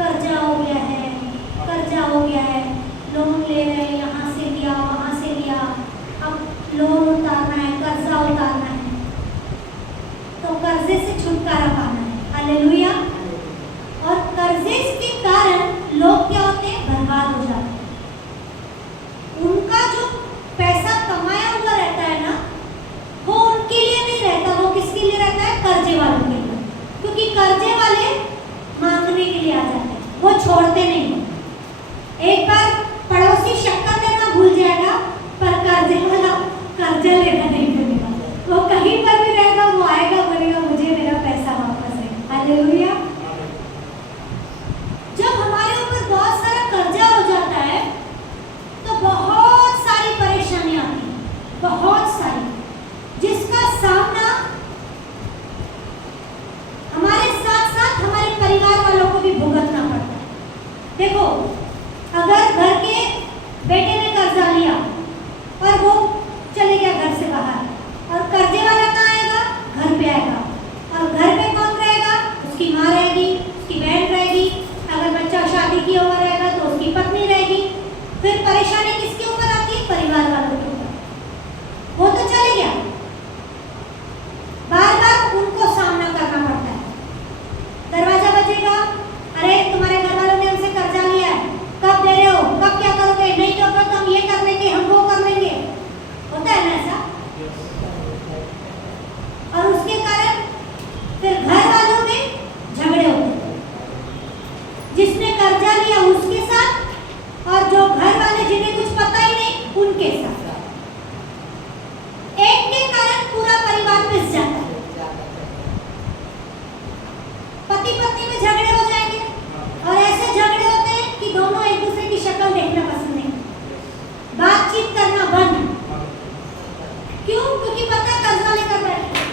कर्जा हो गया है, कर्जा हो गया है, लोन ले रहे हैं, यहाँ से लिया वहाँ से लिया, अब लोन उतारना है, कर्जा उतारना है, तो कर्जे से छुटकारा पाना है। हालेलुया। और कर्जे के कारण लोग क्या होते हैं, बर्बाद हो जाते हैं। उनका जो पैसा कमाया हुआ रहता है ना, वो उनके लिए नहीं रहता, वो किसके लिए रहता है, कर्जे वालों के लिए। क्योंकि कर्जे वाले मांगने के लिए आ जाते हैं, वो छोड़ते नहीं। एक बार पड़ोसी शक्कर देना भूल जाएगा, पर कर्जे वाला कर्जा लेना नहीं भूलेगा। वो कहीं पर भी रहेगा, वो आएगा, बोलेगा मुझे मेरा पैसा वापस है। हालेलुया। जब हमारे ऊपर बहुत सारा कर्जा हो जाता है तो बहुत सारी परेशानियां आती हैं, बहुत सारी, जिसका सामना हमारे साथ साथ हमारे परिवार वालों को भी भुगतना पड़ता है। देखो, अगर घर के बेटे ने कर्जा लिया और वो चले गया घर से बाहर, और कर्जे वाला कहाँ आएगा, घर पे आएगा, और घर पे कौन रहेगा, उसकी माँ रहेगी, उसकी बहन रहेगी, अगर बच्चा शादी किया हुआ रहेगा तो उसकी पत्नी रहेगी। फिर परेशानी किसके ऊपर आती है, परिवार वालों के ऊपर। वो तो चले गया, बार बार उनको सामना करना पड़ता है। दरवाजा बजेगा, अरे तुम्हारे घर वालों ने हमसे कर्जा लिया है, कब दे रहे हो, कब क्या करोगे, नहीं दोगे तो हम ये कर लेंगे, हम वो कर लेंगे। होता है ना ऐसा? और उसके कारण फिर घर वालों में झगड़े होते हैं, जिसने कर्जा लिया उसके साथ, और जो घर वाले जिन्हें कुछ पता ही नहीं उनके साथ। एक के कारण पूरा परिवार पिस जाता है। पति पत्नी में झगड़े हो जाएंगे, और ऐसे झगड़े होते हैं कि दोनों एक दूसरे की शक्ल देखना पसंद नहीं, बातचीत करना बंद। क्यों? क्योंकि पता है कर्जा लेकर बैठे,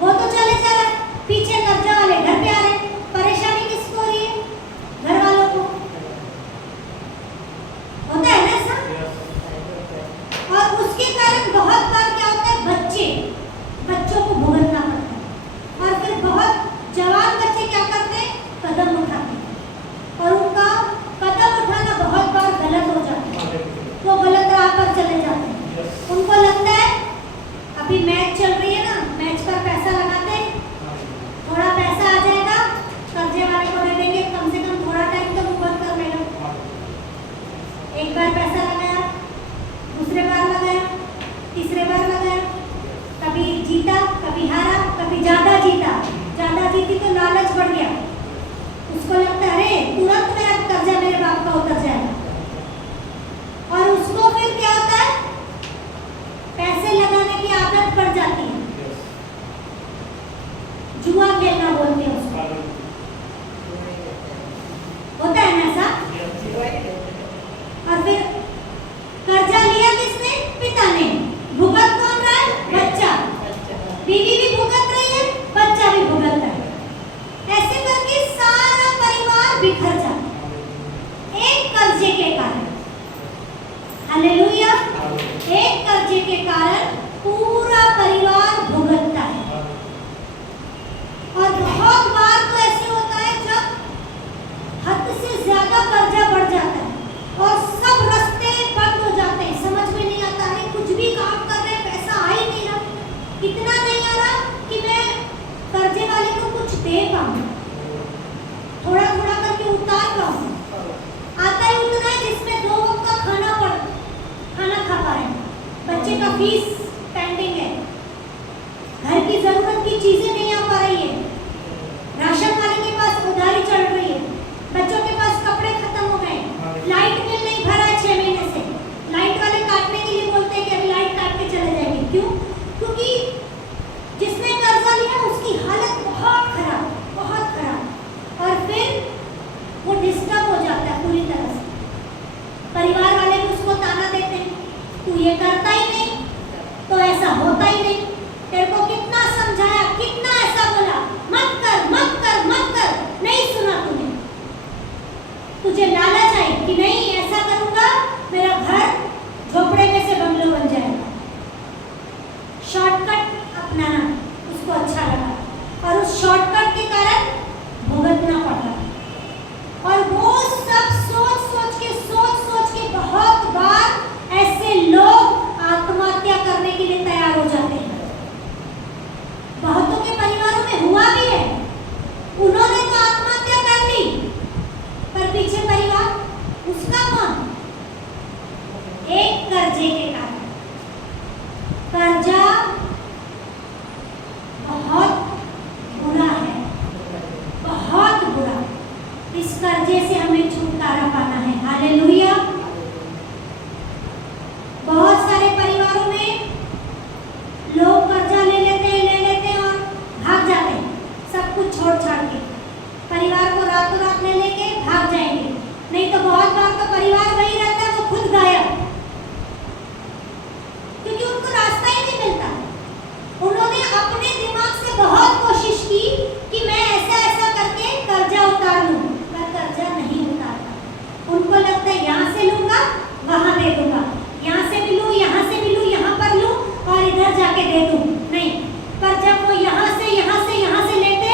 वो तो चले जा रहा है, पीछे कर्जा वाले घर पे आ रहे हैं। परेशानी किसको हो रही है, घर वालों को। होता है ना ऐसा? और उसके कारण बहुत बार क्या होता है, बच्चों को भुगतना पड़ता है। और फिर बहुत जवान बच्चे क्या करते हैं, कदम उठाते हैं, और उनका कदम उठाना बहुत बार गलत हो जाता है, वो गलत राह पर चले जाते हैं। उनको लगता है अभी मैच चल रही है ना, मैच का पैसा लगाते हैं, थोड़ा पैसा आ जाएगा, कर्जे वाले को दे देंगे, कम से कम थोड़ा टाइम तो मुकम्मल कर लेगा। एक बार पैसा लगाया, दूसरे बार लगाया, तीसरे बार लगाया, कभी जीता, कभी हारा, कभी ज्यादा जीता, ज्यादा जीती तो लालच बढ़ गया, उसको लगता है अरे तुरंत मेरा कर्जा मेरे बाप का उतर जाएगा। और उसको फिर क्या होता है, पैसे लगाने की आदत पड़ जाती है, जुआ खेलना बोलते हैं उसको। होता है ना ऐसा? और फिर कर्जा लिया किसने, पिता ने, भुगत कौन रहा है, बच्चा। बीवी भी भुगत रही है, बच्चा भी भुगत रहा है, ऐसे करके सारा परिवार बिखर जाता है एक कर्जे के कारण। हालेलुया। एक कर्जे के कारण पूरा परिवार भुगतता है। और बहुत बार तो ऐसे होता है जब हद से ज्यादा कर्जा बढ़ जाता है और सब रास्ते बंद हो जाते हैं, समझ में नहीं आता है, कुछ भी काम कर रहे हैं, पैसा आ ही नहीं रहा, इतना नहीं आ रहा कि मैं कर्जे वाले को कुछ दे पाऊँ, थोड़ा थोड़ा करके उतार पाऊँ। आता ही उतना है जिसमें 2 वक्त का खाना खा पाए, बच्चे का फीस पेंडिंग है, घर की जरूरत की चीजें नहीं आ पा रही है, राशन वाले के पास उधारी चल रही है, बच्चों के पास कपड़े खत्म हो गए, लाइट बिल नहीं भरा है 6 महीने से, लाइट वाले काटने के लिए बोलते हैं कि अभी लाइट काट के चले जाएंगे। क्यों? क्योंकि जिसने कर्जा लिया उसकी हालत बहुत खराब, बहुत खराब, और फिर वो डिस्टर्ब हो जाता है पूरी तरह से। परिवार वाले भी उसको ताना देते हैं, तू ये करता ही नहीं, इस कर्जे से हमें छुटकारा पाना है। हालेलुया। बहुत सारे परिवारों में लोग कर्जा ले लेते हैं और भाग जाते हैं, सब कुछ छोड़ छाड़ के। परिवार को रातों रात ले लेके भाग जाएंगे। नहीं तो बहुत बार तो परिवार वही रहता है, वो खुद गायब, क्योंकि उनको रास्ता ही नहीं मिलता। उन्होंने अपने दिमाग से बहुत कोशिश की कि मैं ऐसा करके कर्जा उतार लूं, पर कर्जा नहीं उतारता। उनको लगता है यहाँ से लूंगा वहां दे दूंगा, यहाँ से भी लूं यहाँ से भी लूं, यहाँ पर लूं और इधर जाके दे दूं। नहीं, पर जब वो यहाँ से लेते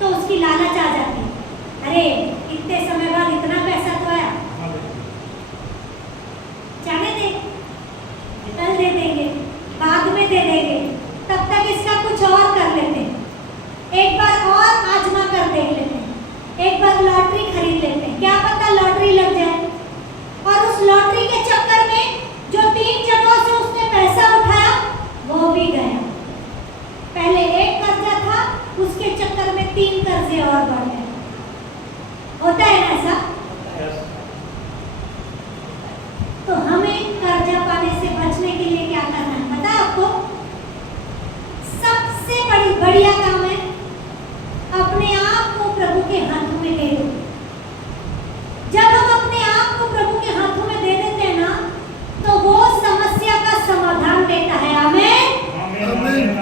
तो उसकी लालच आ जाती। अरे इतने समय बाद इतना पैसा तो आया, जाने दे, कल दे देंगे, बाद में दे देंगे, तब तक इसका कुछ और कर लेते हैं, एक बार और आजमा कर देख लेते हैं, एक बार लॉटरी खरीद लेते हैं, क्या पता लॉटरी लग जाए। और उस लॉटरी के चक्कर में जो 3 जगहों से उसने पैसा उठाया वो भी गया। पहले एक कर्जा था, उसके चक्कर में 3 कर्जे और बढ़ गए। होता है ना ऐसा? तो हमें कर्जा पाने से बचने के लिए क्या करना है पता है आपको? सबसे बढ़िया काम है अपने आप को प्रभु के हाथों में दे दो। जब हम अपने आप को प्रभु के हाथों में दे देते हैं ना, तो वो समस्या का समाधान देता है। आमीन आमीन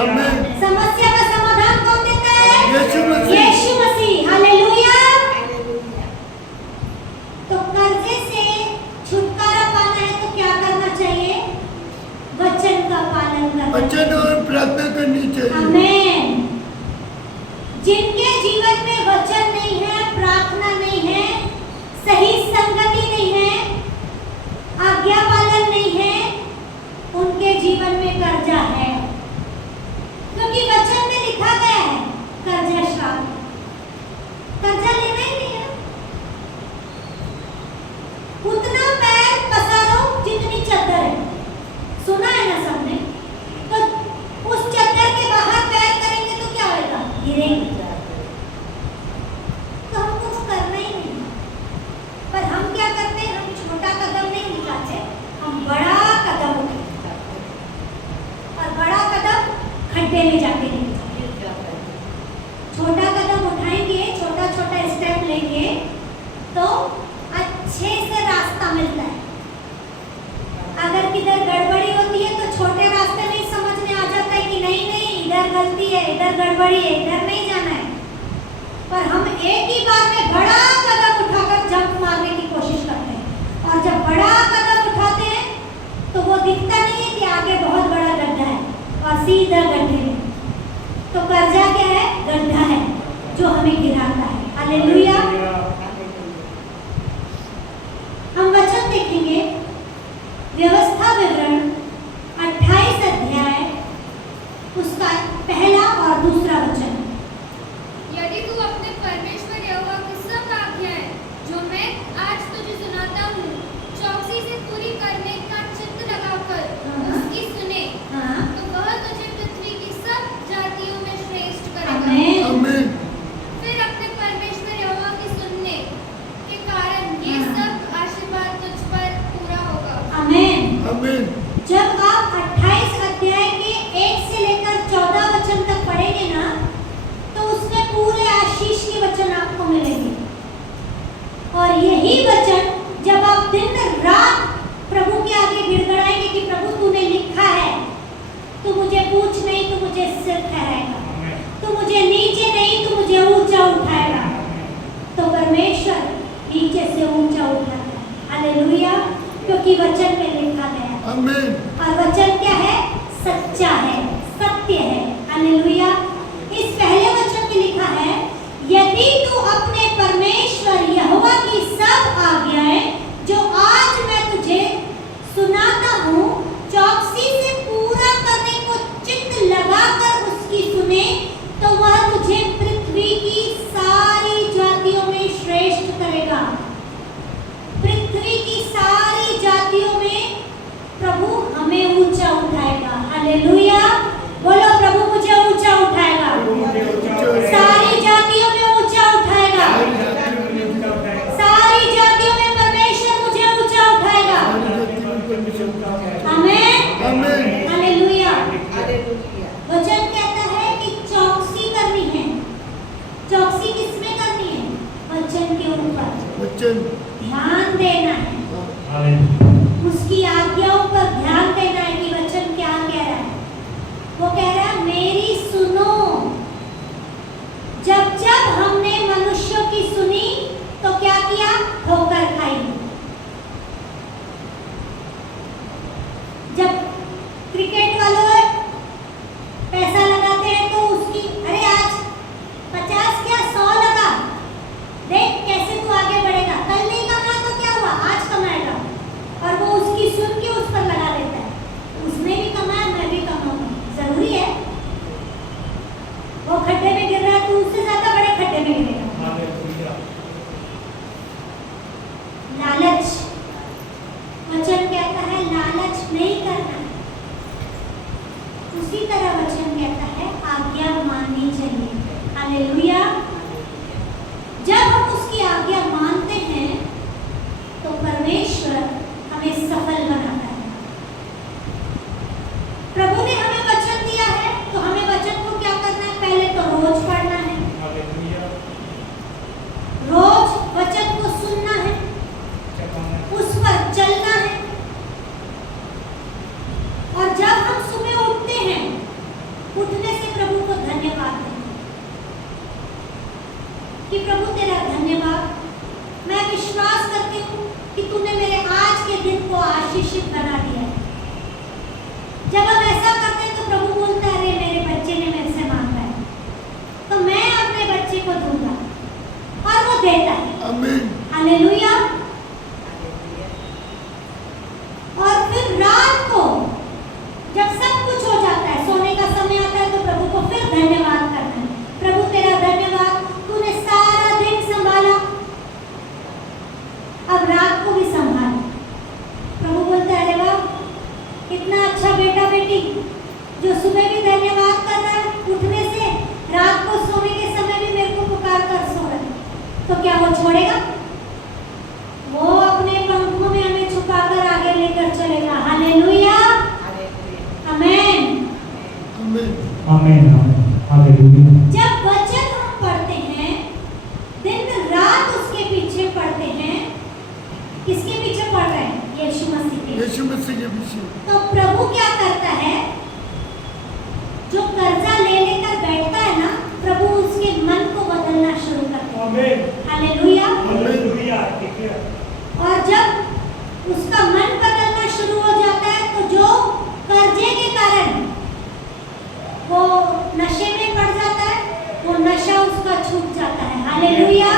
आमीन। समस्या का समाधान कौन देता है? यीशु मसीह। हालेलुया। तो कर्जे से छुटकारा पाना है तो क्या करना चाहिए? वचन का पालन करना, वचन और प्रार्थना करनी चाहिए। आमीन। जिनके जीवन में वचन नहीं है, प्रार्थना नहीं है, सही संगति नहीं है, आज्ञा पालन नहीं है, उनके जीवन में कर्जा है। क्योंकि वचन में लिखा गया है कर्जा श्राप, कर्जा लेना ही नहीं है। उतना पैर पसारो जितनी चद्दर है, सुना है ना सबने? तो उस चद्दर के बाहर पैर करेंगे तो क्या होगा? गिरेंगे। तो हमको वो करना ही नहीं। पर हम क्या करते हैं? हम छोटा कदम नहीं उठाते, हम बड़ा कदम उठाते, और बड़ा कदम खड्डे में जाके नहीं जाते। छोटा कदम उठाएंगे, छोटा छोटा स्टेप लेंगे तो अच्छे से रास्ता मिलता है। अगर किधर गड़बड़ी होती है तो छोटे रास्ते में समझ में आ जाता है कि नहीं इधर गलती है, इधर गड़बड़ी है, इधर नहीं जाना है। पर हम एक ही बार में बड़ा कदम उठाकर जंप मारने की कोशिश करते हैं, और जब बड़ा कदम उठाते हैं तो वो दिखता नहीं है कि आगे बहुत बड़ा गड्ढा है और सीधा गड्ढे में। तो कर्जा क्या है? गड्ढा है जो हमें गिराता है। हालेलुया। हम वचन देखेंगे, व्यवस्था विवरण 28 अध्याय, उसका पहला और दूसरा वचन। यदि तू अपने परमेश्वर यहोवा की सब आज्ञाएं जो मैं आज तुझे सुनाता हूँ चौकसी से पूरी करने का चित्त लगाकर उसकी सुने, तो वह तुझे पृथ्वी की सब जातियों में श्रेष्ठ करेगा। आमीन। फिर अपने परमेश्वर यहोवा की सुनने के कारण ये सब आशीर्वाद तुझ पर पूरा होगा। आमीन आमीन। जब आप 28 अध्याय के 1 से लेकर 14 वचन तक पढ़ेंगे ना, तो उसमें पूरे आशीष के वचन आपको मिलेंगे। और यही वचन जब आप दिन रात प्रभु के आगे गिड़गड़ाएंगे कि प्रभु तूने लिखा है, तू मुझे पूछ नहीं, तू मुझे सिर ठहराएगा, तू मुझे नीचे नहीं, तू मुझे ऊंचा उठाएगा, तो परमेश्वर नीचे से ऊंचा उठाता है। हालेलुया। क्योंकि वचन में लिखा गया है। आमीन। और वचन क्या है? सच्चा है, सत्य है। हालेलुया। इस पहले वचन में लिखा है, यदि तू अपने परमेश्वर यहोवा की सब आज्ञाएं जो आज मैं तुझे सुनाता हूँ चौकसी से पूरा करने को चित्त लगाकर उसकी सुने, तो वह तुझे पृथ्वी की सारी जातियों में श्रेष्ठ करेगा। पृथ्वी की सारी जातियों में प्रभु हमें ऊंचा उठाएगा। हालेलुया। वचन ध्यान देना है, हालेलुया। उसकी आज्ञाओं पर ध्यान देना है कि वचन क्या कह रहा है। वो कह रहा है मेरी सुनो। जब जब हमने मनुष्यों की सुनी तो क्या किया? ठोकर खाई। जब क्रिकेट वालों पैसा लगाते हैं तो उसकी अरे आज 50 क्या 100 लगा, देख कैसे तू आगे बढ़ेगा, कल नहीं कमाया तो क्या हुआ, आज कमाएगा। और वो उसकी सुन के उस पर लगा देता है, उसने भी कमाया मैं भी कमाऊंगा। जरूरी है? वो खड्डे में गिर रहा है, तू उससे ज्यादा बड़े खड्डे में गिरेगा। हालेलुया। लालच, वचन कहता है लालच नहीं करना। उसी तरह वचन कहता है आज्ञा माननी चाहिए। हालेलुया। जब हम उसकी आज्ञा मानते हैं तो परमेश्वर हमें सफल बनाता है। प्रभु ने हमें वचन दिया है तो हमें वचन को क्या करना है? पहले तो रोज पढ़ना है, हालेलुया। रोज वचन को सुनना है, उस पर चलना है। और जब हम सुबह उठते हैं, उठने से प्रभु को धन्यवाद दें कि प्रभु तेरा धन्यवाद, मैं विश्वास करती हूँ कि तूने मेरे आज के दिन को आशीषित बना दिया है। जब हम ऐसा करते हैं तो प्रभु बोलता है अरे मेरे बच्चे ने मेरे से मांगा है तो मैं अपने बच्चे को दूंगा, और वो देता है। आमीन। हालेलुया। और फिर रात को जब सब कुछ हो जाता है, सोने का समय आता है, तो प्रभु को फिर धन्यवाद करना है। प्रभु तेरा धन्यवाद, तूने सारा दिन संभाला, अब रात को भी संभाल। प्रभु बोलता है अरे वाह, इतना अच्छा बेटा बेटी जो सुबह भी धन्यवाद कर रहा है, उठने से रात को सोने के समय भी मेरे को पुकार कर सो रहा है, तो क्या वो छोड़ेगा? वो अपने पंखों में हमें छुपाकर आगे लेकर चलेगा। हालेलुया। आमीन। आमीन। आमीन। हालेलुया। जब वचन हम पढ़ते हैं, दिन रात उसके पीछे पढ़ते हैं, किसके पीछे पढ़ रहे हैं? यीशु मसीह के। यीशु मसीह के पीछे। तो प्रभु क्या करता है? जो कर्जा ले लेकर बैठता है ना, प्रभु उसके मन को बदलना शुरू करता है। आमीन। हालेलुया। हालेलुया। ठीक है। और जब उसका मन बदलना शुरू हो जाता है तो जो कर्जे के कारण वो नशे में पड़ जाता है, वो नशा उसका छूट जाता है। हालेलुया।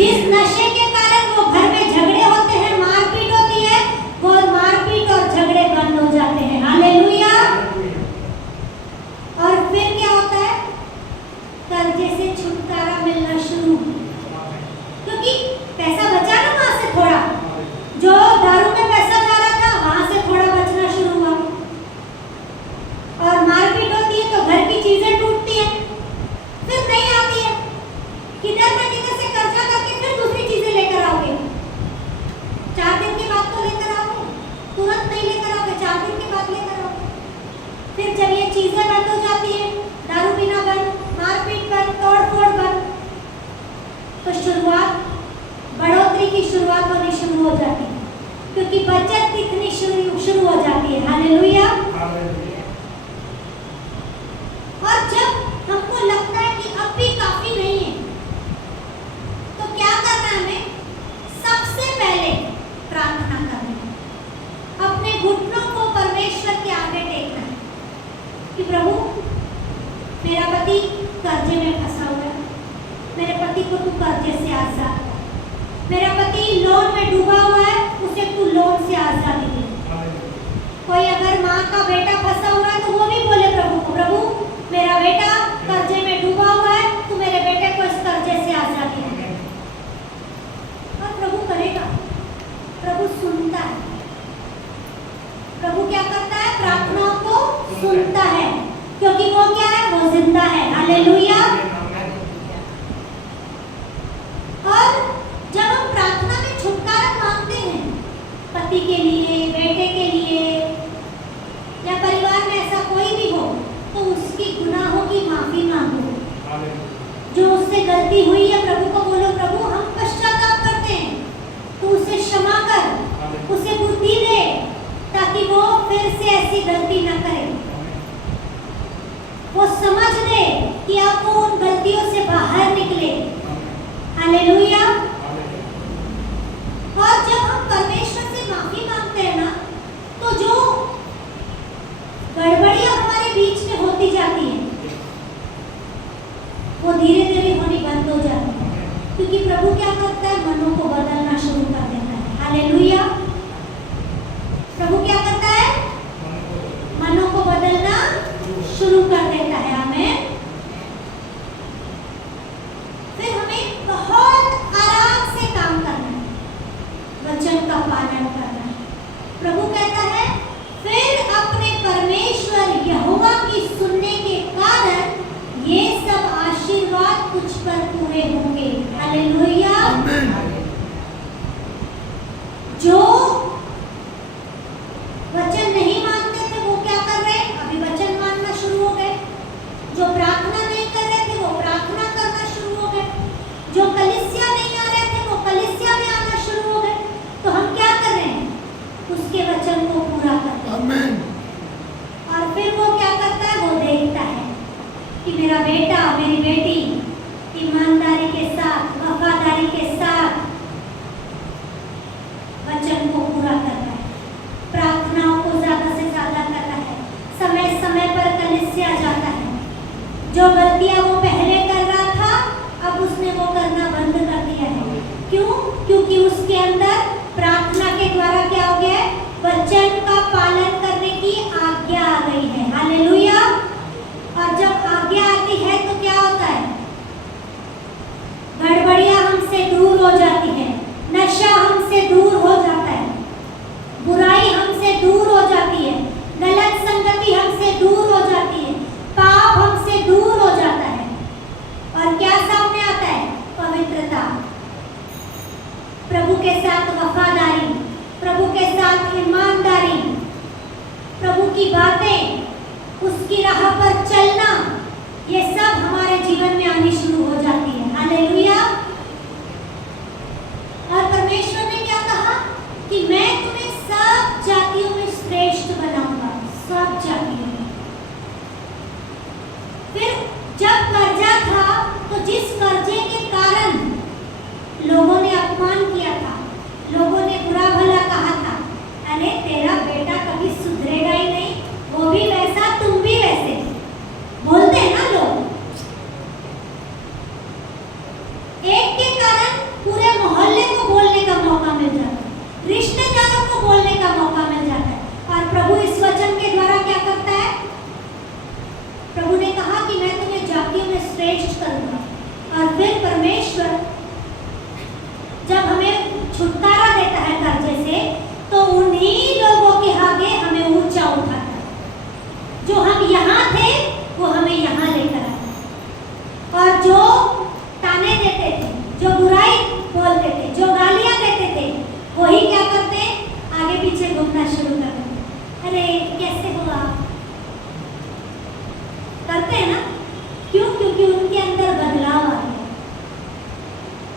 जिस नशे के कारण वो घर में झगड़े होते हैं, मारपीट होती है, वो मारपीट और झगड़े बंद हो जाते हैं। हालेलुया। और फिर क्या होता है? कर्जे से छुटकारा मिलना शुरू, क्योंकि पैसा बचा ना वहां से थोड़ा, जो दारू में पैसा जा रहा था वहां से थोड़ा बचना शुरू हुआ। और मारपीट होती है तो घर की चीजें टूटती है, फिर नहीं आती है, किधर न किधर से कर्जा करके फिर दूसरी चीजें लेकर आओगे। 4 दिन के बाद तो लेकर आओगे, तुरंत नहीं लेकर आओगे, 4 दिन के बाद लेकर आओगे। फिर जब ये चीजें बंद हो जाती है, दारू पीना बंद, मारपीट बंद, तोड़फोड़ बंद, तो शुरुआत, बढ़ोतरी की शुरुआत होनी शुरू हो जाती है, क्योंकि बचत दिखनी शुरू हो जाती है। हालेलुया। और जब हमको लगता है कि अब भी काफी नहीं है, तो क्या करना है हमें? सबसे पहले प्रार्थना करनी है, अपने घुटनों को परमेश्वर के आगे टेकना है कि प्रभु मेरा पति कर्जे में फंसा हुआ है, मेरे पति को तू कर्जे से आजाद कर। मेरा पति लोन में डूबा हुआ है, उसे तू लोन से आजादी दे। कोई अगर माँ का बेटा फंसा हुआ है तो वो भी बोले प्रभु को, प्रभु मेरा बेटा कर्जे में डूबा हुआ है, तू मेरे बेटे को इस कर्जे से आजादी दे। और प्रभु करेगा, प्रभु सुनता है। प्रभु क्या करता है? प्रार्थनाओं को सुनता है, क्योंकि वो क्या है? वो जिंदा है। हालेलुया। और जब हम प्रार्थना में छुटकारा मांगते हैं, पति के लिए, बेटे के लिए, या परिवार में ऐसा कोई भी हो, तो उसकी गुनाहों की माफी मांगो। जो उससे गलती हुई है, प्रभु को बोलो, प्रभु हम पश्चाताप करते हैं, प्रभु क्या करता है, मनों को बदलना शुरू कर देता है। हालेलुया। प्रभु क्या करता है, मनों को बदलना शुरू कर देता है। हमें फिर हमें बहुत आराम से काम करना है, वचन का पालन करना है। प्रभु कहता है फिर अपने परमेश्वर यहोवा की सुनने के कारण ये सब आशीर्वाद तुझ पर पूरे होंगे। हालेलुया। जो वचन नहीं मानते थे वो क्या कर रहे, अभी वचन मानना शुरू हो गए। जो प्रार्थना नहीं कर रहे थे वो प्रार्थना करना शुरू हो गए। जो कलीसिया नहीं आ रहे थे वो कलीसिया में आना शुरू हो गए। तो हम क्या कर रहे हैं, उसके वचन को पूरा करते हैं। आमीन। और फिर वो क्या करता है, वो देखता है कि मेरा बेटा मेरी बेटी ईमानदारी के साथ, वफादारी के साथ वचन को पूरा करता है, प्रार्थनाओं को ज्यादा से ज्यादा करता है, समय समय पर कलीसिया जाता है। जो गलतियां वो पहले कर रहा था अब उसने वो करना बंद कर दिया है। क्यों? क्योंकि उसके अंदर प्रार्थना के द्वारा क्या हो गया है, वचन का पालन करने की आज्ञा आ गई है। हालेलुया। और जब आज्ञा आती है तो क्या होता है, गड़बड़ियां हमसे दूर हो जाती है, नशा हमसे दूर हो जाता है, बुराई हमसे दूर हो जाती है, गलत संगति हमसे दूर हो जाती है, पाप हमसे दूर हो जाता है। और क्या सामने आता है, पवित्रता, प्रभु के साथ वफादारी, प्रभु के साथ ईमानदारी, प्रभु की बातें, उसकी राह पर चलना, ये सब हमारे जीवन में आनी शुरू हो जाती है। हालेलुया। और परमेश्वर ने क्या कहा कि मैं तुम्हें सब जातियों में श्रेष्ठ बनाऊंगा, सब जातियों में। फिर जब कर्जा था तो जिस कर्जे के कारण लोगों ने अपमान किया था, लोगों ने बुरा भला कहा था, अरे तेरा बेटा कभी सुधरेगा ही नहीं, वो भी वैसा तुम भी वैसे, बोलते हैं ना लोग। एक के कारण पूरे मोहल्ले को बोलने का मौका मिल जाता है, रिश्तेदारों को बोलने का मौका मिल जाता है। और प्रभु इस वचन के द्वारा क्या करता है, प्रभु ने कहा कि मैं तुम्हें जातियों में श्रेष्ठ करूंगा। और फिर परमेश्वर जब हमें छुटकारा देता है कर्जे से तो उन्हीं लोगों के आगे हमें ऊंचा उठाता है। जो हम यहाँ थे वो हमें यहाँ लेकर आया। और जो ताने देते थे, जो बुराई बोलते थे, जो गालियां देते थे, वही क्या करते, आगे पीछे घूमना शुरू कर देते। अरे कैसे हो आप, करते हैं ना। क्यों? क्योंकि उनके अंदर बदलाव आ गया,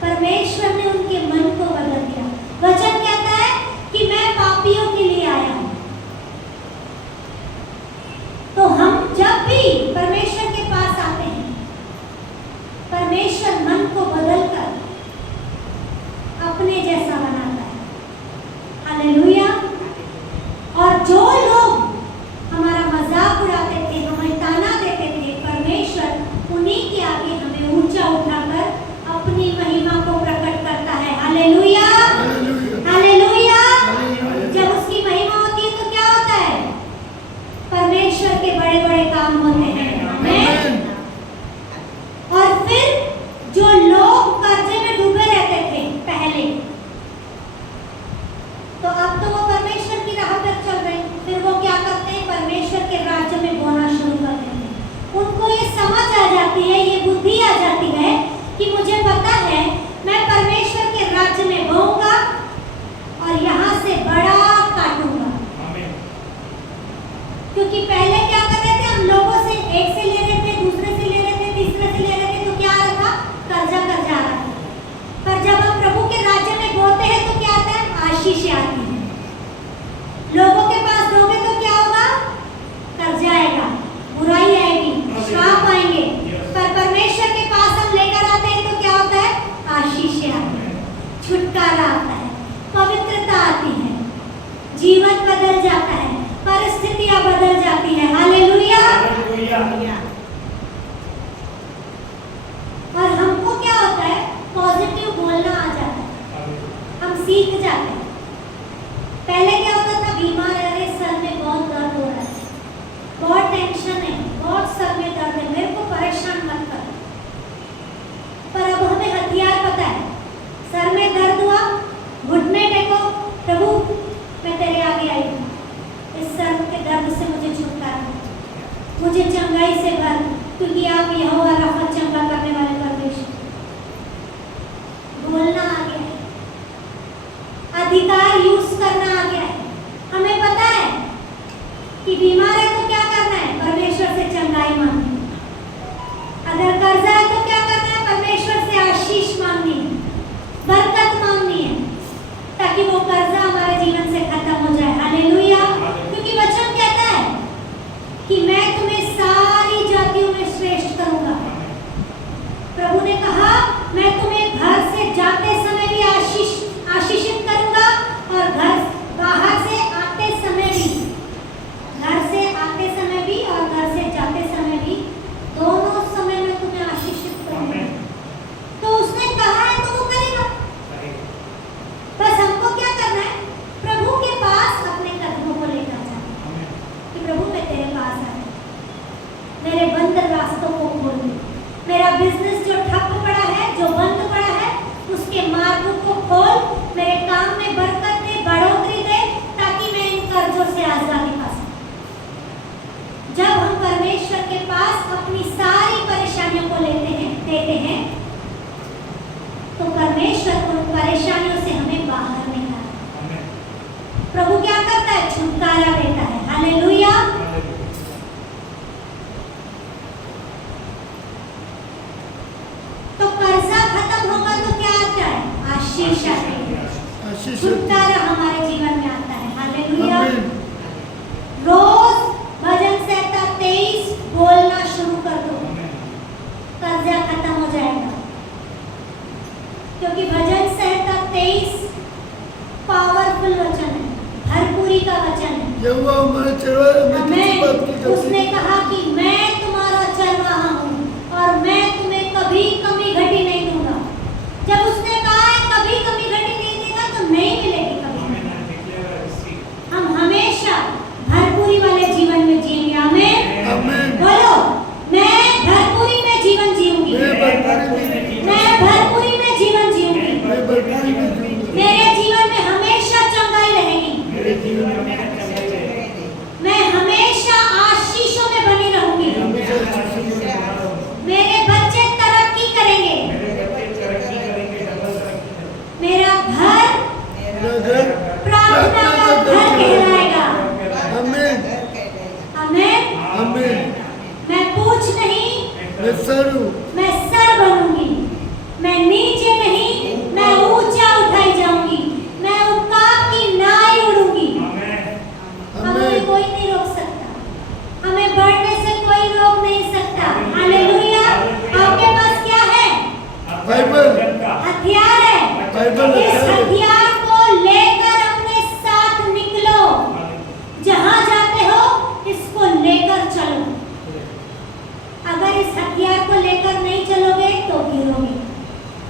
परमेश्वर ने उनके मन को बदल दिया। वचन कहता है कि मैं पापियों के लिए आया हूं। तो हम जब भी परमेश्वर के पास आते हैं, परमेश्वर मन को बदलकर अपने जैसा बनाता है। हालेलुया। और जो लोग हमारा मजाक उड़ाते थे, हमें ताना देते थे, परमेश्वर उन्हीं के आगे हमें ऊंचा उठाकर अपनी महिमा को प्रकट करता है। हालेलुया। हालेलुया। जब उसकी महिमा होती है तो क्या होता है, परमेश्वर के बड़े बड़े काम होते हैं। आमीन। और फिर जो लोग कर्जे में डूबे रहते थे पहले, तो अब तो वो परमेश्वर की राह पर चल रहे हैं। फिर वो क्या करते हैं, परमेश्वर के राज्य में बोना शुरू कर देते हैं। उनको ये समझ आ जाती है, ये बुद्धि आ जाती है कि मुझे पता है मैं परमेश्वर के राज्य में बोऊंगा और यहाँ से बड़ा काटूंगा। क्योंकि पहले क्या कर रहे थे, हम लोगों से, एक से ले रहे थे, दूसरे से ले रहे थे, तीसरे से ले रहे थे, तो क्या आ रहा था, कर्जा कर्जा आ रहा था। पर जब हम प्रभु के राज्य में बोते हैं तो क्या आता है, आशीष आती है। लोगों के पास दोगे तो क्या होगा, कर्जा आएगा, बुराई आएगी, श्राप आएंगे। पर परमेश्वर के पास हम लेकर आते हैं तो क्या होता है, आशीष आती है, छुटकारा आता है, पवित्रता आती है, जीवन बदल जाता है, परिस्थितियां बदल जाती है। हालेलुया। और हमको क्या होता है, पॉजिटिव बोलना सीख जाते हैं। पहले क्या होता था, बीमार है, अरे सर में बहुत दर्द हो रहा है, बहुत टेंशन है, बहुत सर में दर्द है, मेरे को परेशान मत कर। पर अब हमें हथियार पता है, सर में दर्द हुआ, घुटने टेको, प्रभु मैं तेरे आगे आई हूँ, इस सर के दर्द से मुझे छुटकारा दे, मुझे चंगाई से भर, क्योंकि आप यहोवा राफा चंगा करने वाले परमेश्वर। बोलना आ गया है, अधिकार यूज करना आ गया है। हमें पता है कि बीमार है तो क्या करना है, परमेश्वर से चंगाई मांगनी है। अगर कर्जा है तो क्या करना है, परमेश्वर से आशीष मांगनी है, बरकत मांगनी है, ताकि वो कर्जा हमारे जीवन से खत्म हो जाए। हालेलुया। क्योंकि वचन कहता है कि मैं तुम्हें सारी जातियों में श्रेष्ठ करूंगा। प्रभु ने कहा मैं तुम्हें घर से जाते समय भी आशीषित करूंगा, और घर बाहर से आते समय भी, घर से आते समय भी और घर से जाते समय भी, दोनों समय में तुम्हें आशीषित करूंगा। तो उसने कहा है तो वो करेगा। बस हमको क्या करना है, प्रभु के पास अपने कदमों को लेकर जाना है कि प्रभु मैं तेरे पास आ रहा हूं, मेरे बंद रास्तों को खोल दे, मेरा बिजनेस जो ठप पड़ा है, जो बंद पड़ा है, उसके मार्ग को खोल, मेरे काम में बरकत दे, बढ़ोतरी दे, ताकि मैं इन कर्जों से आजादी पा सकूं। जब हम परमेश्वर के पास अपनी सारी परेशानियों को देते हैं, तो परमेश्वर उन परेशानियों से हमें बाहर निकालता है। प्रभु क्या करता है, छुटकारा देता है। हालेलुया। तो कर्जा खत्म होगा तो क्या आता है, आशीष आती है, आशीष छुटकारा हमारे जीवन में आता है। हालेलुया। आमीन। रोज भजन संहिता 23 बोलना शुरू कर दो, कर्जा खत्म हो जाएगा। क्योंकि भजन संहिता 23 पावरफुल वचन है, भरपूरी का वचन है। यहोवा हमारे चरवाहे हमें किसी बात की हमें कमी उसने कहा कि मैं तुम्हारा चरवाहा हूँ और मैं तुम्हें कभी कमी घटी नहीं दूंगा। जब उसने कहा है कभी कमी घटी नहीं देगा, तो नहीं मिलेगी कभी। हम हमेशा भरपूरी वाले जीवन में जिएंगे। आमीन। आमीन। बोलो, मैं भरपूरी में जीवन जीऊंगी, मैं भरपूरी में मैं भरपूरी में जीवन जीऊंगी, मैं भरपूरी में जीऊंगा। मेरे जीवन में हमेशा चंगाई रहेगी, मेरे जीवन में चंगाई रहेगी, मैं हमेशा आशीषों में बनी रहूंगी, हमेशा आशीष में बना रहूंगा। मेरे बच्चे तरक्की करेंगे, मेरे बच्चे तरक्की करेंगे, डबल तरक्की करेंगे। मेरा घर मेरा घर प्रार्थना का घर कहलाएगा। आमीन। आमीन। आमीन। मैं पूछ नहीं, मैं सर हूँ। मैं सर बनूंगी, मैं नीचे नहीं, मैं ऊंचा उठाई जाऊंगी, मैं उकाब की नाई उड़ूंगी। हमें आमीन। कोई नहीं रोक सकता, हमें बढ़ने से कोई रोक नहीं सकता। हालेलुया। आपके पास क्या है, बाइबल। हथियार है। बाइबल इस हथियार है। हथियार को लेकर अपने साथ निकलो, जहां जाते हो इसको लेकर चलो। अगर इस हथियार को लेकर नहीं चलोगे तो गिरोगे।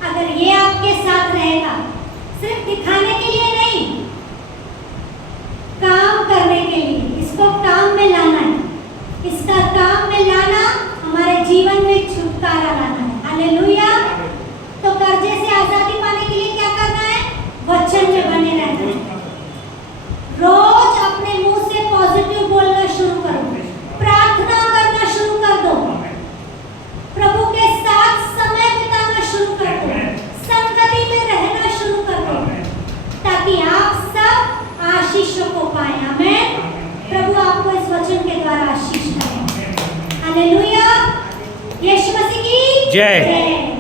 अगर ये आपके साथ रहेगा, सिर्फ दिखाने के लिए नहीं, काम करने के लिए, इसको काम में लाना है, इसका काम में लाना, हमारे जीवन में छुटकारा लाना है। हालेलुया। तो कर्जे से आजादी पाने के लिए क्या करना है, वचन में बने रहना है। रोज अपने मुंह से पॉजिटिव बोलना शुरू करो, प्रार्थना करना शुरू कर दो, प्रभु के साथ समय बिताना शुरू कर दो, संगति में रहना शुरू कर दो, ताकि आप सब आशीषों को पाएं। आमीन। प्रभु आपको इस वचन के द्वारा आशीष करें। हालेलुया। यीशु मसीह की जय। जय।